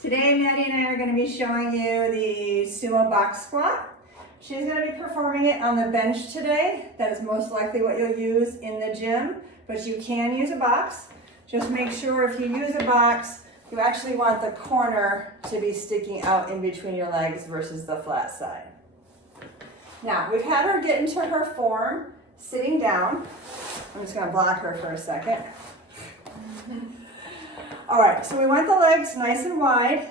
Today, Maddie and I are going to be showing you the Sumo Box Squat. She's going to be performing it on the bench today. That is most likely what you'll use in the gym, but you can use a box. Just make sure if you use a box, you actually want the corner to be sticking out in between your legs versus the flat side. Now, we've had her get into her form, sitting down. I'm just going to block her for a second. All right, so we want the legs nice and wide.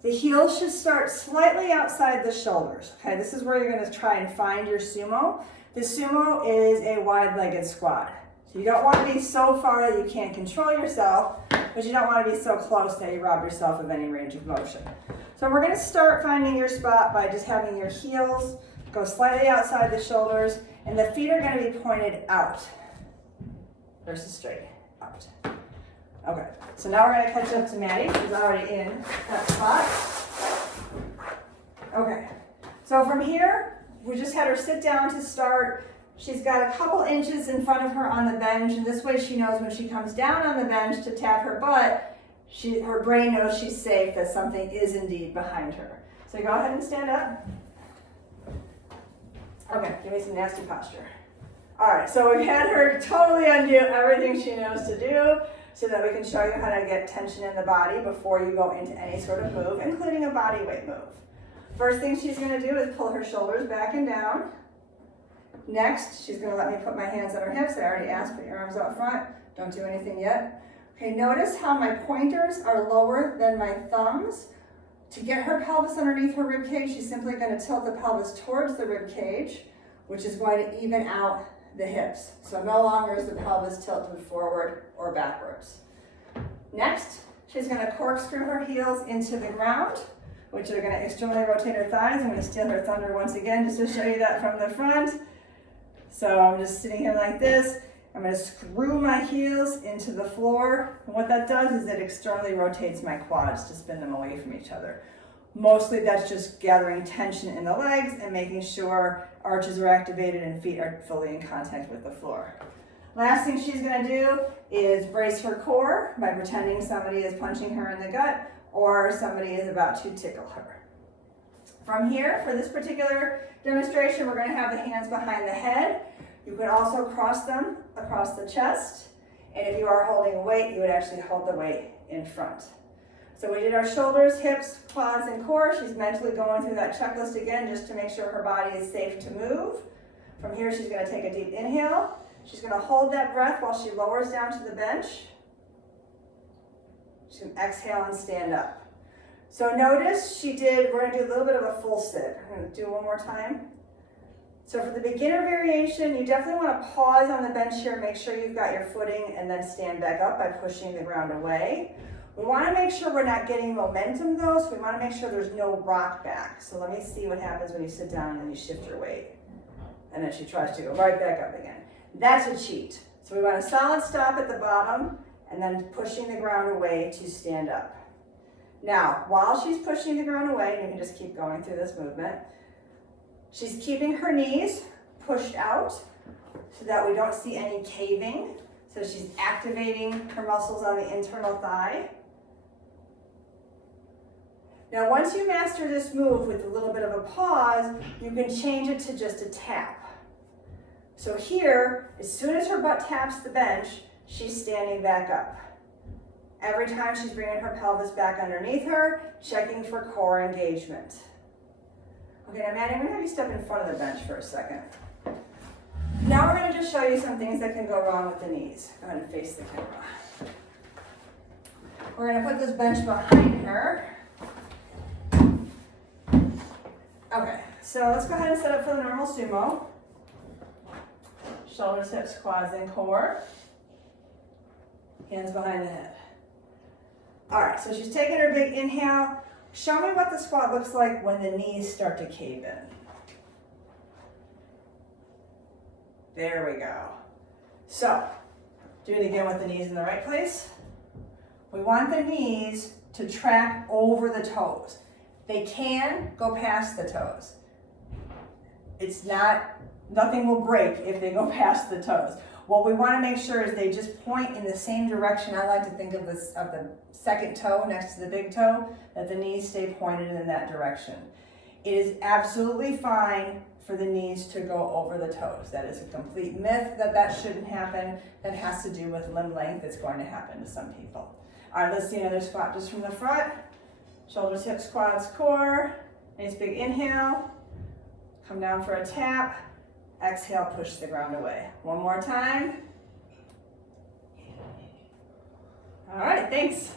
The heels should start slightly outside the shoulders. Okay, this is where you're going to try and find your sumo. The sumo is a wide-legged squat. So you don't want to be so far that you can't control yourself, but you don't want to be so close that you rob yourself of any range of motion. So we're going to start finding your spot by just having your heels go slightly outside the shoulders, and the feet are going to be pointed out versus straight out. Okay, so now we're going to catch up to Maddie, who's already in that spot. Okay, so from here, we just had her sit down to start. She's got a couple inches in front of her on the bench, and this way she knows when she comes down on the bench to tap her butt, her brain knows she's safe, that something is indeed behind her. So go ahead and stand up. Okay, give me some nasty posture. All right, so we've had her totally undo everything she knows to do so that we can show you how to get tension in the body before you go into any sort of move, including a body weight move. First thing she's gonna do is pull her shoulders back and down. Next, she's gonna let me put my hands on her hips. I already asked, put your arms out front. Don't do anything yet. Okay, notice how my pointers are lower than my thumbs. To get her pelvis underneath her rib cage, she's simply gonna tilt the pelvis towards the rib cage, which is going to even out the hips. So no longer is the pelvis tilted forward or backwards. Next, she's gonna corkscrew her heels into the ground, which are gonna externally rotate her thighs. I'm gonna steal her thunder once again just to show you that from the front. So I'm just sitting here like this. I'm gonna screw my heels into the floor. And what that does is it externally rotates my quads to spin them away from each other. Mostly that's just gathering tension in the legs and making sure arches are activated and feet are fully in contact with the floor. Last thing she's gonna do is brace her core by pretending somebody is punching her in the gut or somebody is about to tickle her. From here, for this particular demonstration, we're gonna have the hands behind the head. You could also cross them across the chest. And if you are holding a weight, you would actually hold the weight in front. So we did our shoulders, hips, quads, and core. She's mentally going through that checklist again just to make sure her body is safe to move. From here, she's gonna take a deep inhale. She's gonna hold that breath while she lowers down to the bench. She's gonna exhale and stand up. So notice we're gonna do a little bit of a full sit. I'm gonna do it one more time. So for the beginner variation, you definitely wanna pause on the bench here, make sure you've got your footing, and then stand back up by pushing the ground away. We wanna make sure we're not getting momentum though, so we wanna make sure there's no rock back. So let me see what happens when you sit down and you shift your weight. And then she tries to go right back up again. That's a cheat. So we want a solid stop at the bottom and then pushing the ground away to stand up. Now, while she's pushing the ground away, and you can just keep going through this movement, she's keeping her knees pushed out so that we don't see any caving. So she's activating her muscles on the internal thigh. Now, once you master this move with a little bit of a pause, you can change it to just a tap. So here, as soon as her butt taps the bench, she's standing back up. Every time she's bringing her pelvis back underneath her, checking for core engagement. Okay, now Maddie, I'm gonna have you step in front of the bench for a second. Now we're gonna just show you some things that can go wrong with the knees. Go ahead and face the camera. We're gonna put this bench behind her. Okay, so let's go ahead and set up for the normal sumo. Shoulders, hips, quads, and core. Hands behind the head. All right, so she's taking her big inhale. Show me what the squat looks like when the knees start to cave in. There we go. So, do it again with the knees in the right place. We want the knees to track over the toes. They can go past the toes. Nothing will break if they go past the toes. What we want to make sure is they just point in the same direction. I like to think of this, of the second toe next to the big toe, that the knees stay pointed in that direction. It is absolutely fine for the knees to go over the toes. That is a complete myth that that shouldn't happen. That has to do with limb length. It's going to happen to some people. All right, let's see another squat just from the front. Shoulders, hips, quads, core. Nice big inhale. Come down for a tap. Exhale, push the ground away. One more time. All right, thanks.